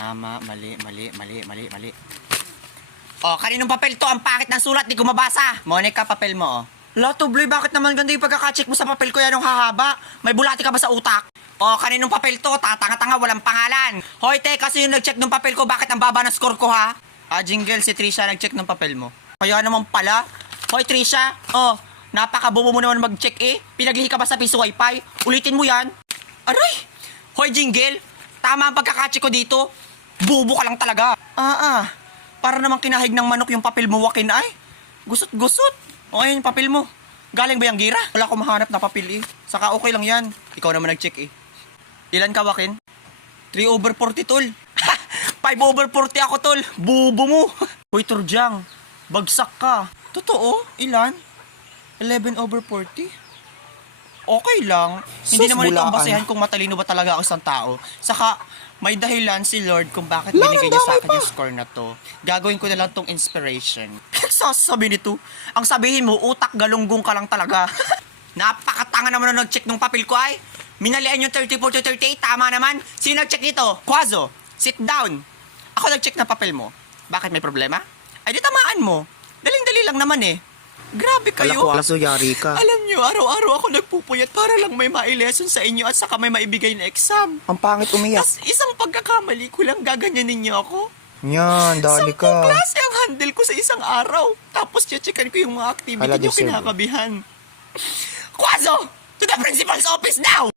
Tama, mali. Oh, kaninong papel to? Ang pangit ng sulat, di ko mabasa. Monica, papel mo, oh. Tubloy, bakit naman ganda yung pagkakacheck mo sa papel ko yan ng hahaba? May bulati ka ba sa utak? Oh, kaninong papel to? Tatanga-tanga, walang pangalan. Hoy, te, kasi yung nag-check ng papel ko, bakit ang baba ng score ko, ha? Jingle, si Trisha nag-check ng papel mo. Kaya naman pala. Hoy, Trisha, oh, napakabobo mo naman mag-check eh. Pinaglihi ka ba sa piso wifi? Ulitin mo yan. Aray! Hoy, Jingle, tama ang pagkakacheck ko dito. Bobo ka lang talaga. Para naman kinahig ng manok yung papel mo, wakin ay. Gusot-gusot. O ayun yung papel mo. Galing ba yung gira? Wala akong mahanap na papel eh. Saka okay lang yan. Ikaw naman nag-check eh. Ilan ka, wakin? 3/40, tol. 5/40 ako, tol. Bobo mo. Hoy, Turjang. Bagsak ka. Totoo? Ilan? 11/40? Okay lang. Hindi naman ito ang basehan kung matalino ba talaga ako isang tao. Saka, may dahilan si Lord kung bakit binigay niya sa akin yung score na to. Gagawin ko na lang tong inspiration. Sasabi nito, ang sabihin mo, utak galunggong ka lang talaga. Napakatanga naman na nag-check ng papel ko ay. Minalian yung 34 to 38, tama naman. Sino nag-check nito? Quazo, sit down. Ako nag-check ng papel mo. Bakit may problema? Ay di tamaan mo. Daling-dali lang naman eh. Grabe kayo. Alaso, yari ka. Alam nyo, araw-araw ako nagpupuyat para lang may ma-lesson sa inyo at saka may maibigay na exam. Ang pangit umiyak. Tas isang pagkakamali ko lang gaganyanin niyo ako. Yan, dali 10 ka. klase ang handle ko sa isang araw. Tapos checkan ko yung mga activity Hala, niyo deserve. kinakabihan. Quazo! To the principal's office now!